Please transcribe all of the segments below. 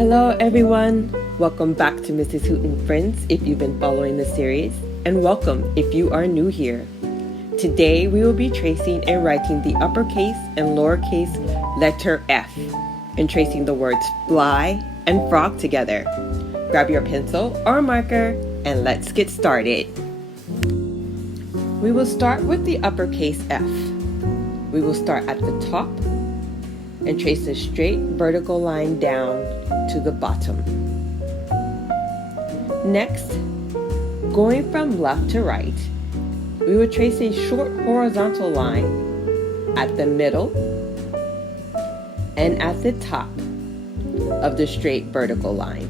Hello everyone! Welcome back to Mrs. Hoot and Friends if you've been following the series, and welcome if you are new here. Today we will be tracing and writing the uppercase and lowercase letter F and tracing the words fly and frog together. Grab your pencil or marker and let's get started. We will start with the uppercase F. We will start at the top and trace a straight vertical line down to the bottom. Next, going from left to right, we will trace a short horizontal line at the middle and at the top of the straight vertical line.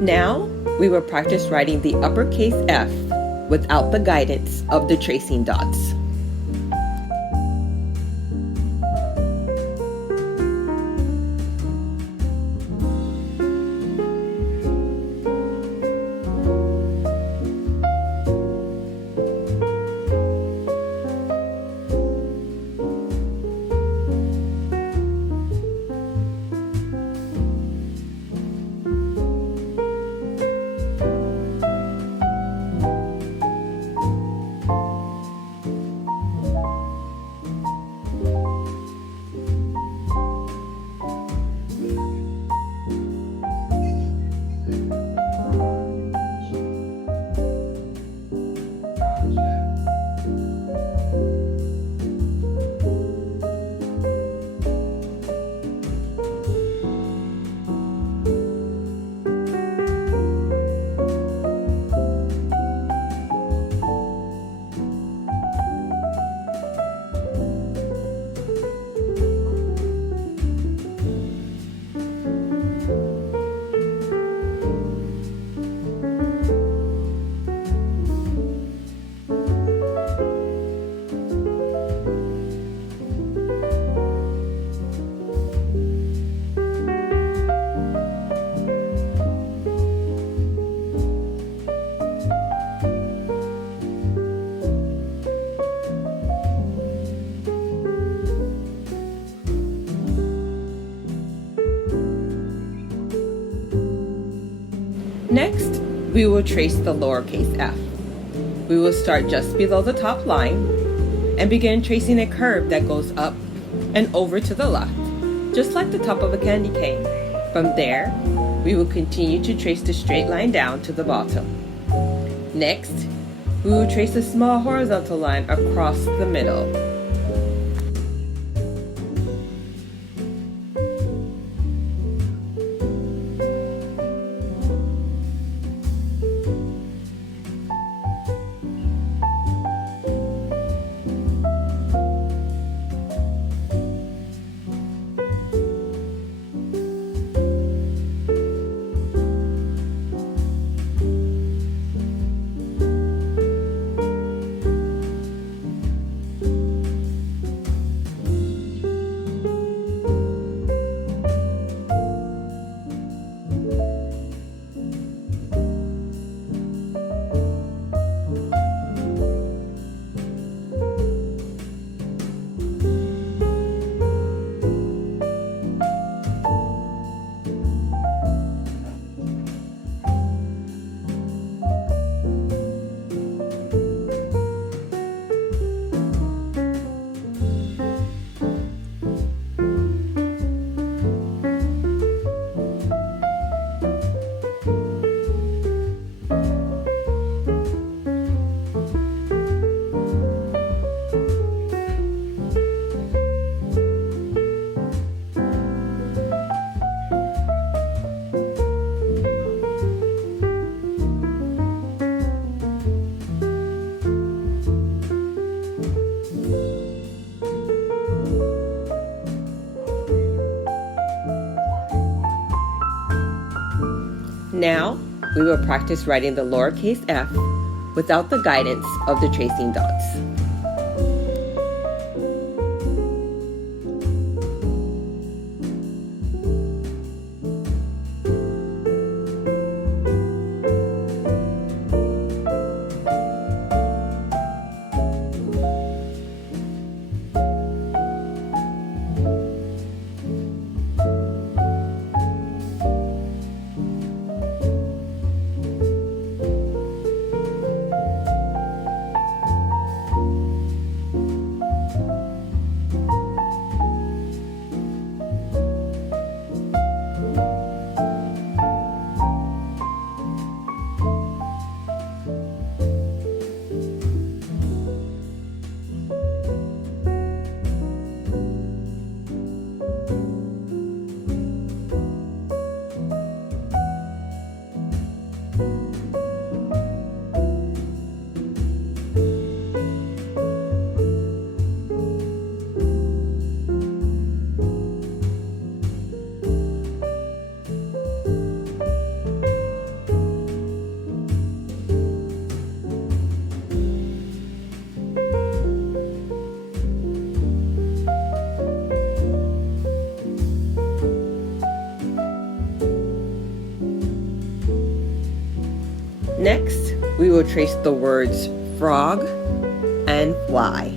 Now, we will practice writing the uppercase F without the guidance of the tracing dots. Next, we will trace the lowercase f. We will start just below the top line and begin tracing a curve that goes up and over to the left, just like the top of a candy cane. From there, we will continue to trace the straight line down to the bottom. Next, we will trace a small horizontal line across the middle. Now, we will practice writing the lowercase f without the guidance of the tracing dots. Next, we will trace the words frog and fly.